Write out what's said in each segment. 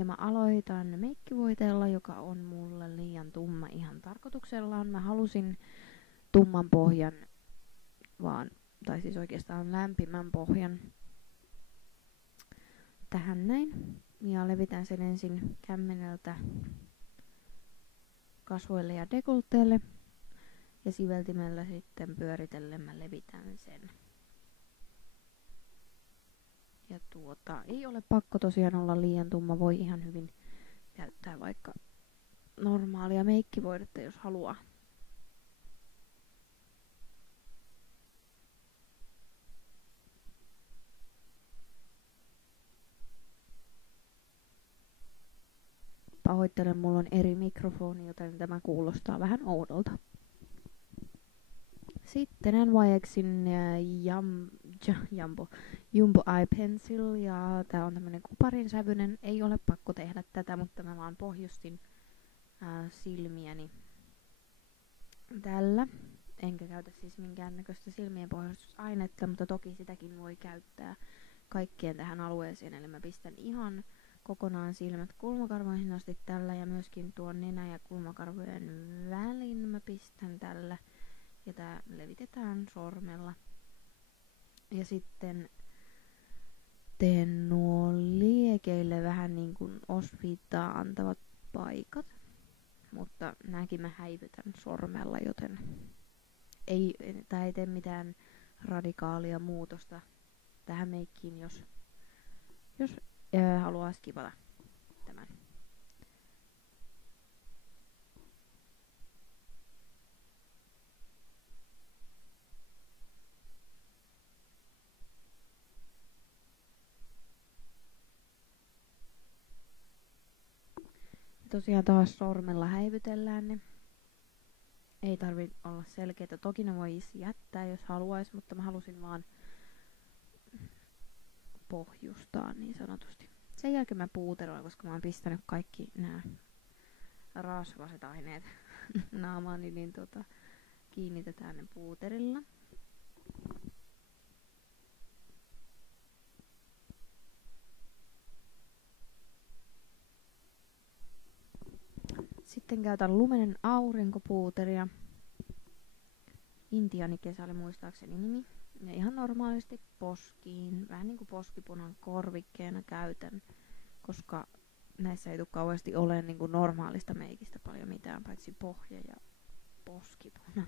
Ja mä aloitan meikkivoiteella, joka on mulle liian tumma ihan tarkoituksellaan. Mä halusin tumman pohjan vaan, tai siis oikeastaan lämpimän pohjan tähän näin. Ja levitän sen ensin kämmeneltä kasvoille ja dekolteelle. Ja siveltimellä sitten pyöritellen mä levitän sen. Ja ei ole pakko tosiaan olla liian tumma, voi ihan hyvin käyttää vaikka normaalia meikkivoidetta, jos haluaa. Pahoittelen, mulla on eri mikrofoni, joten tämä kuulostaa vähän oudolta. Sitten NYXin Jumbo Eye Pencil, ja tää on tämmönen kuparin sävyinen. Ei ole pakko tehdä tätä, mutta mä vaan pohjustin silmiäni tällä. Enkä käytä siis minkäännäköistä silmien pohjustusainetta, mutta toki sitäkin voi käyttää kaikkien tähän alueeseen. Eli mä pistän ihan kokonaan silmät kulmakarvoihin asti tällä, ja myöskin tuon nenä- ja kulmakarvojen välin mä pistän tällä. Ja tää levitetään sormella. Ja sitten teen nuo liekeille vähän niin kuin osviittaa antavat paikat. Mutta nääkin mä häivytän sormella, joten ei tee mitään radikaalia muutosta tähän meikkiin, jos haluaa skipata tämän. Tosiaan taas sormella häivytellään ne. Ei tarvi olla selkeitä. Toki ne voisi jättää, jos haluaisi, mutta mä halusin vaan pohjustaa niin sanotusti. Sen jälkeen mä puuteroin, koska mä oon pistänyt kaikki nämä rasvaset aineet naamaani, niin kiinnitetään ne puuterilla. Sitten käytän lumenen aurinkopuuteria. Intiaanikesä oli muistaakseni nimi. Ja ihan normaalisti poskiin, vähän niinku poskipunan korvikkeena käytän, koska näissä ei tule kauheasti olemaan niinku normaalista meikistä paljon mitään, paitsi pohja ja poskipuna.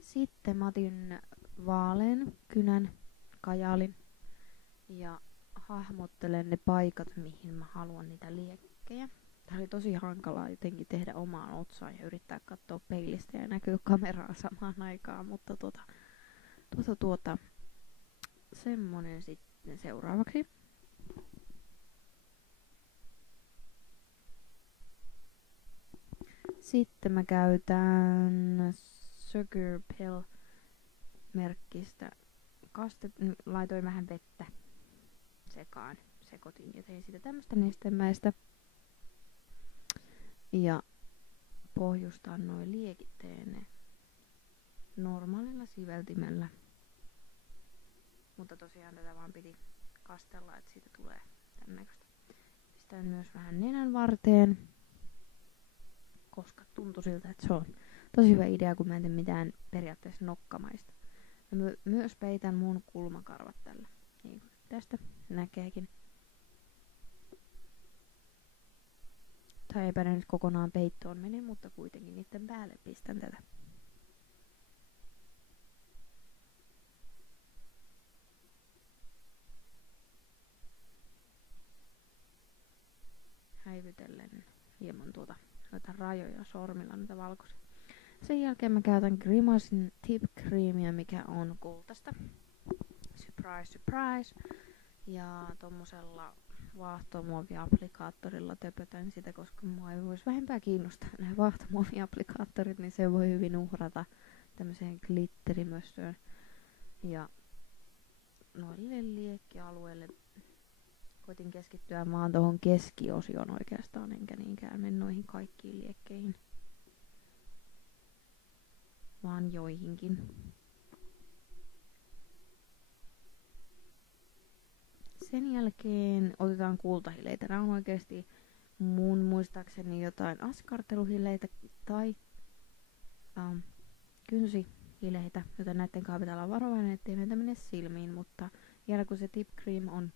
Sitten mä otin vaalean kynän kajalin ja hahmottelen ne paikat, mihin mä haluan niitä liekkejä. Tää oli tosi hankalaa jotenkin tehdä omaan otsaan ja yrittää katsoa peilistä ja näkyy kameraa samaan aikaan, mutta semmonen sitten seuraavaksi. Sitten mä käytän Sugar Pill merkkistä laitoin vähän vettä sekoitin ja tein siitä tämmöstä nestemäistä. Ja pohjustan noin liekitteen normaalilla siveltimellä. Mutta tosiaan tätä vaan piti kastella, että siitä tulee tän näköistä. Pistän myös vähän nenän varteen, koska tuntui siltä, että se on tosi hyvä idea, kun mä en tee mitään periaatteessa nokkamaista. Mä myös peitän mun kulmakarvat tällä, niin kuin tästä näkeekin. Tai eipä ne nyt kokonaan peittoon mene, mutta kuitenkin niiden päälle pistän tätä. Häivytellen hieman noita rajoja sormilla, noita valkoisia. Sen jälkeen mä käytän Grimacein Tip Creamia, mikä on kultaista. Surprise, surprise. Ja tommosella vaahtomuoviapplikaattorilla töpötän sitä, koska mua ei voisi vähempää kiinnostaa nämä vaahtomuoviapplikaattorit, niin se voi hyvin uhrata tämmöiseen glitterimössöön. Ja noille liekkialueelle koitin keskittyä vaan tuohon keskiosioon oikeastaan, enkä niinkään mene noihin kaikkiin liekkeihin. vaan joihinkin. Sen jälkeen otetaan kultahileitä. Nämä on oikeesti mun muistaakseni jotain askarteluhileitä tai kynsihileitä, joten näiden kanssa pitää olla varovainen, ettei meitä mene silmiin, mutta vielä kun se tip cream on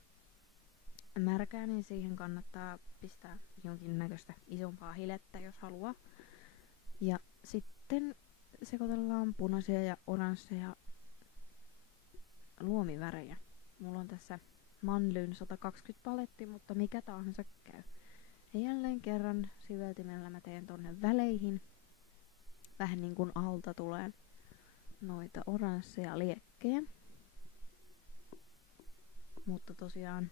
märkää, niin siihen kannattaa pistää jonkinnäköistä isompaa hilettä, jos haluaa. Ja sitten sekoitellaan punaisia ja oransseja luomivärejä. Mulla on tässä Manlyn 120 paletti, mutta mikä tahansa käy. Ja jälleen kerran siveltimellä mä teen tonne väleihin. Vähän niin kuin alta tulee noita oransseja liekkejä. Mutta tosiaan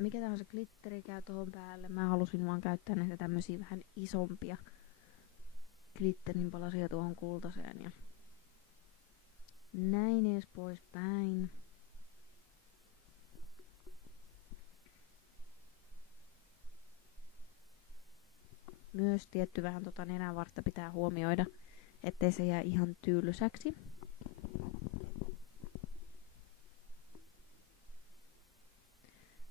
mikä tahansa glitteri käy tohon päälle. Mä halusin vaan käyttää näitä tämmösiä vähän isompia glitterin palasia tuohon kultaseen ja näin ees poispäin. Myös tietty vähän nenänvartta pitää huomioida, ettei se jää ihan tylsäksi.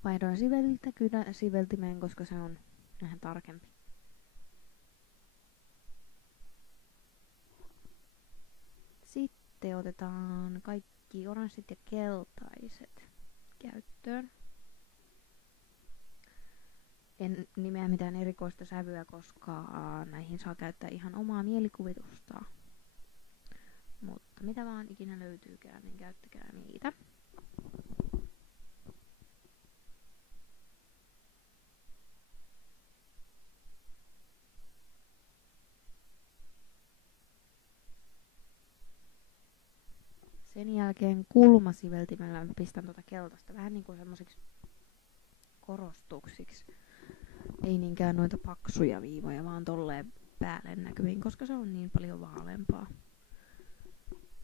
Vaihdoin siveliltä kyllä siveltimeen, koska se on vähän tarkempi. Sitten otetaan kaikki oranssit ja keltaiset käyttöön. En nimeä mitään erikoista sävyä, koska näihin saa käyttää ihan omaa mielikuvitusta. Mutta mitä vaan ikinä löytyykään, niin käyttäkää niitä. Sen jälkeen kulmasiveltimellä pistän keltaista vähän niin kuin semmosiksi korostuksiksi. Ei niinkään noita paksuja viivoja, vaan tolleen päälle näkyviin, koska se on niin paljon vaaleampaa.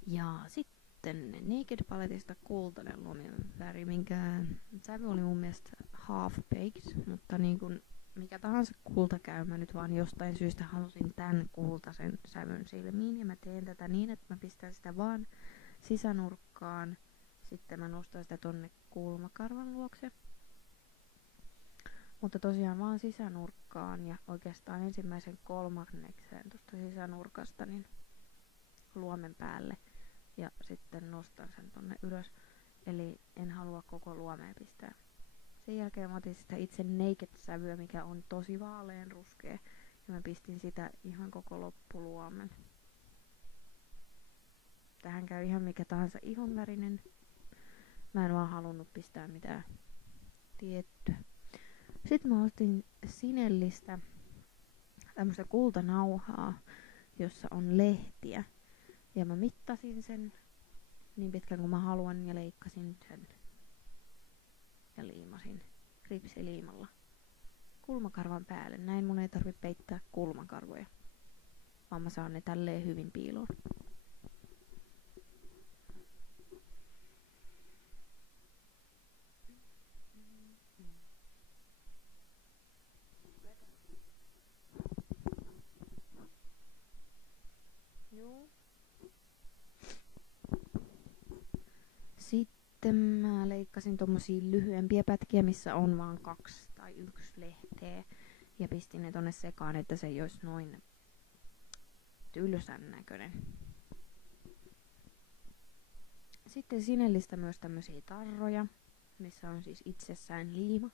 Ja sitten Naked Paletista kultainen luomiväri, minkä sävy oli mun mielestä Half Baked, mutta niin kuin mikä tahansa kulta käy, mä nyt vaan jostain syystä halusin tän kultaisen sävyn silmiin, ja mä teen tätä niin, että mä pistän sitä vaan sisänurkkaan, sitten mä nostan sitä tonne kulmakarvan luokse. Mutta tosiaan vaan sisänurkkaan ja oikeastaan ensimmäisen kolmannekseen tuosta sisänurkasta niin luomen päälle ja sitten nostan sen tonne ylös. Eli en halua koko luomea pistää. Sen jälkeen mä otin sitä itse Naked-sävyä, mikä on tosi vaalean ruskea. Ja mä pistin sitä ihan koko loppuluomen. Tähän käy ihan mikä tahansa ihonvärinen. Mä en vaan halunnut pistää mitään tiettyä. Sitten mä otin Sinellistä tämmöstä kultanauhaa, jossa on lehtiä. Ja mä mittasin sen niin pitkään kuin mä haluan ja leikkasin sen. Ja liimasin ripsiliimalla kulmakarvan päälle. Näin mun ei tarvitse peittää kulmakarvoja, vaan mä saan ne tälleen hyvin piiloon. Sitten mä leikkasin tommosia lyhyempiä pätkiä, missä on vaan 2 tai 1 lehteä. Ja pistin ne tonne sekaan, että se ei olisi noin tylsän näköinen. Sitten Sinellistä myös tämmösiä tarroja, missä on siis itsessään liima.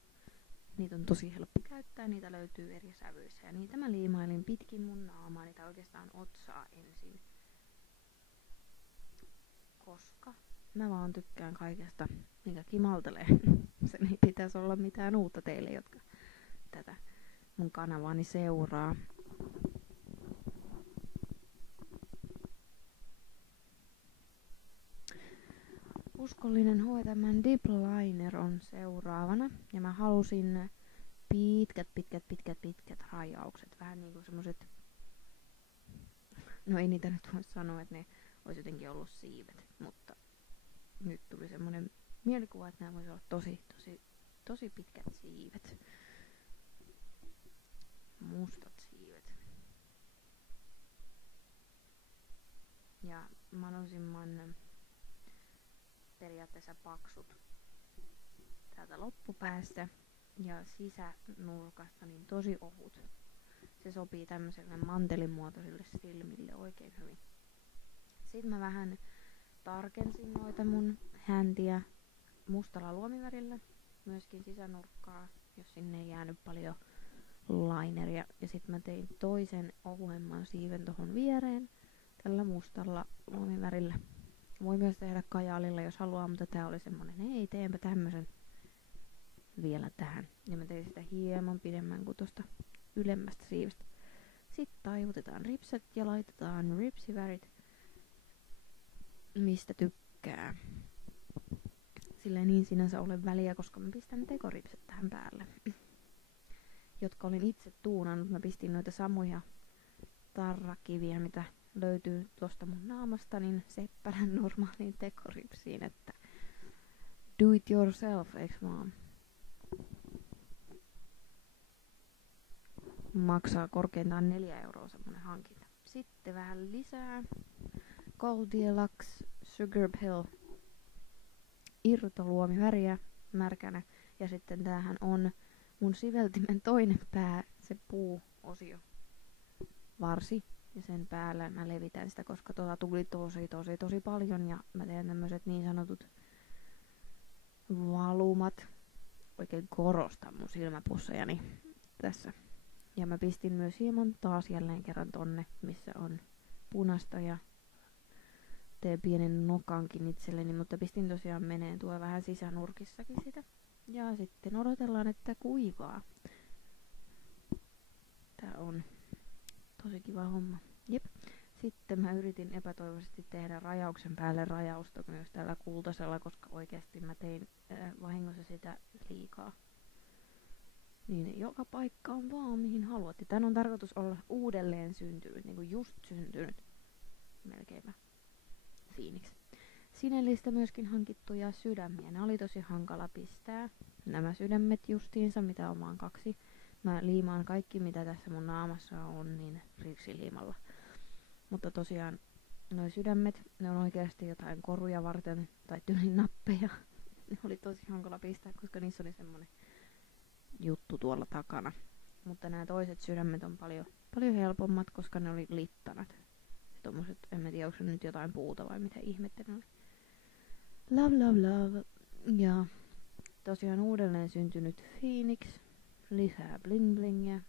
Niitä on tosi helppo käyttää, niitä löytyy eri sävyissä. Ja niitä mä liimailin pitkin mun naamaa, niitä oikeastaan otsaa ensin. Koska mä vaan tykkään kaikesta, mikä kimaltelee. Sen ei pitäisi olla mitään uutta teille, jotka tätä mun kanavaani seuraa. Uskollinen H&M Dip Liner on seuraavana. Ja mä halusin pitkät rajaukset. Vähän niinku semmoset... No ei niitä nyt voi sanoa, että ne olisi jotenkin ollut siivet. Mutta nyt tuli semmonen mielikuva, että nämä voisi olla tosi pitkät siivet. Mustat siivet. mahdollisimman periaatteessa paksut täältä loppupäästä ja sisänurkasta niin tosi ohut. Se sopii tämmöiselle mantelimuotoiselle silmille oikein hyvin. Sitten mä vähän tarkensin noita mun häntiä mustalla luomivärillä, myöskin sisänurkkaa, jos sinne ei jäänyt paljon lineria. Ja sitten mä tein toisen ohuemman siiven tohon viereen tällä mustalla luomivärillä. Voi myös tehdä kajaalilla, jos haluaa, mutta tää oli semmonen, ei teenpä tämmösen vielä tähän. Ja mä tein sitä hieman pidemmän kuin tosta ylemmästä siivestä. Sitten taivutetaan ripset ja laitetaan ripsivärit, mistä tykkää. Sillä ei niin sinänsä ole väliä, koska mä pistän tekoripset tähän päälle. Jotka olin itse tuunannut. Mä pistin noita samoja tarrakiviä, mitä löytyy tuosta mun naamasta, niin seppälän normaaliin tekoripsiin, että do it yourself, eiks vaan? Maksaa korkeintaan 4 € semmonen hankinta. Sitten vähän lisää Goldilocks Sugar Pill irtoluomiväriä märkänä. Ja sitten tämähän on mun siveltimen toinen pää, se puuosio varsi. Ja sen päällä mä levitän sitä, koska tuli tosi paljon. Ja mä teen tämmöset niin sanotut valumat. Oikein korostan mun silmäpussejani tässä. Ja mä pistin myös hieman taas jälleen kerran tonne, missä on punasta ja teen pienen nokankin itselleni, mutta pistin tosiaan meneen tuo vähän sisänurkissakin sitä. Ja sitten odotellaan, että kuivaa. Tää on tosi kiva homma. Jep. Sitten mä yritin epätoivoisesti tehdä rajauksen päälle rajausta myös tällä kultaisella, koska oikeasti mä tein vahingossa sitä liikaa. Niin joka paikka on vaan mihin haluat. Tän on tarkoitus olla uudelleen syntynyt, niinku just syntynyt. Melkeinpä fiiniksi. Sinellistä myöskin hankittuja sydämiä. Ne oli tosi hankala pistää. Nämä sydämet justiinsa, mitä on vaan 2. Mä liimaan kaikki, mitä tässä mun naamassa on, niin riksiliimalla. Mutta tosiaan, noi sydämet, ne on oikeasti jotain koruja varten, tai tyylin nappeja. Ne oli tosi hankala pistää, koska niissä oli semmonen juttu tuolla takana. Mutta nämä toiset sydämet on paljon helpommat, koska ne oli littanat. Ja tommoset, en mä tiedä, onko se nyt jotain puuta vai mitä ihmettä ne oli. Love. Ja tosiaan uudelleen syntynyt Phoenix. Lisää bling blingiä.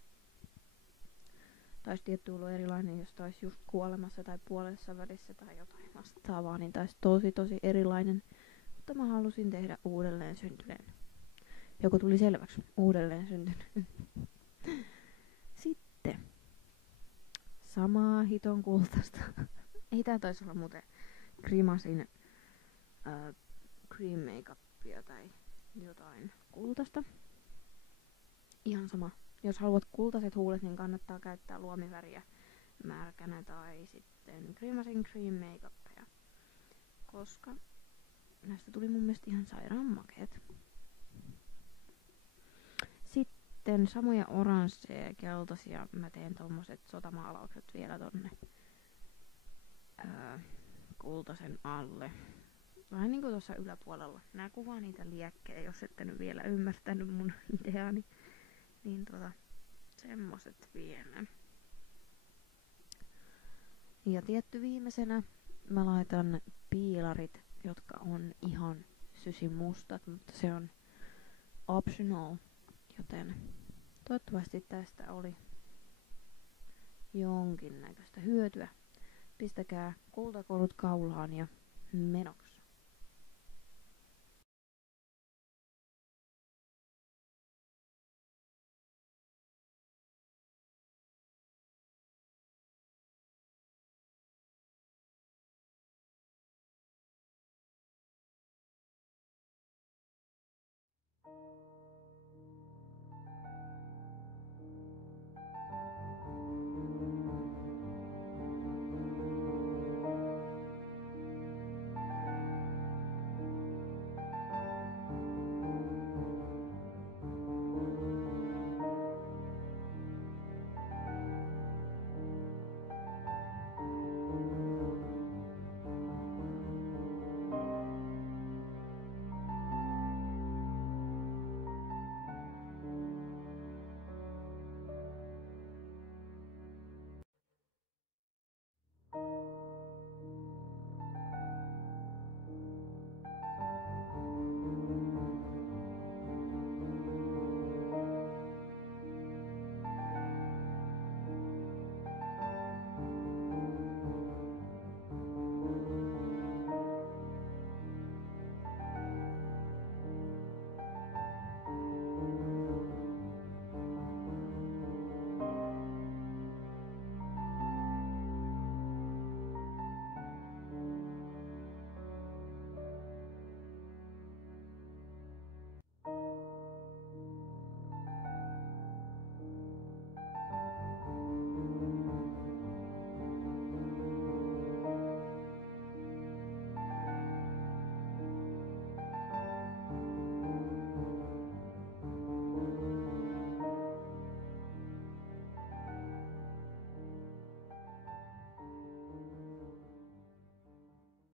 Taisi tietty olla erilainen, jos taisi just kuolemassa tai puolessa välissä tai jotain vastaavaa, niin taisi tosi erilainen. Mutta mä halusin tehdä uudelleen syntyneen. Joku tuli selväksi. Uudelleen syntynyt. Sitten. Samaa hiton kultaista. Ei tää taisi olla muuten Grimasin cream makeupia tai jotain kultaista. Ihan sama. Jos haluat kultaiset huulet, niin kannattaa käyttää luomiväriä märkänä tai sitten Grimasin cream makeupia. Koska näistä tuli mun mielestä ihan sairaan makeet. Sitten samoja oransseja ja keltaisia mä teen tommoset sotamaalaukset vielä tonne kultaisen alle. Vähän niinku tuossa yläpuolella. Nää kuvaa niitä liekkejä, jos ette nyt vielä ymmärtänyt mun ideaani. Niin semmoset vielä. Ja tietty viimeisenä mä laitan piilarit, jotka on ihan sysimustat, mutta se on optional. Joten toivottavasti tästä oli jonkinnäköistä hyötyä. Pistäkää kultakorut kaulaan ja menoksi.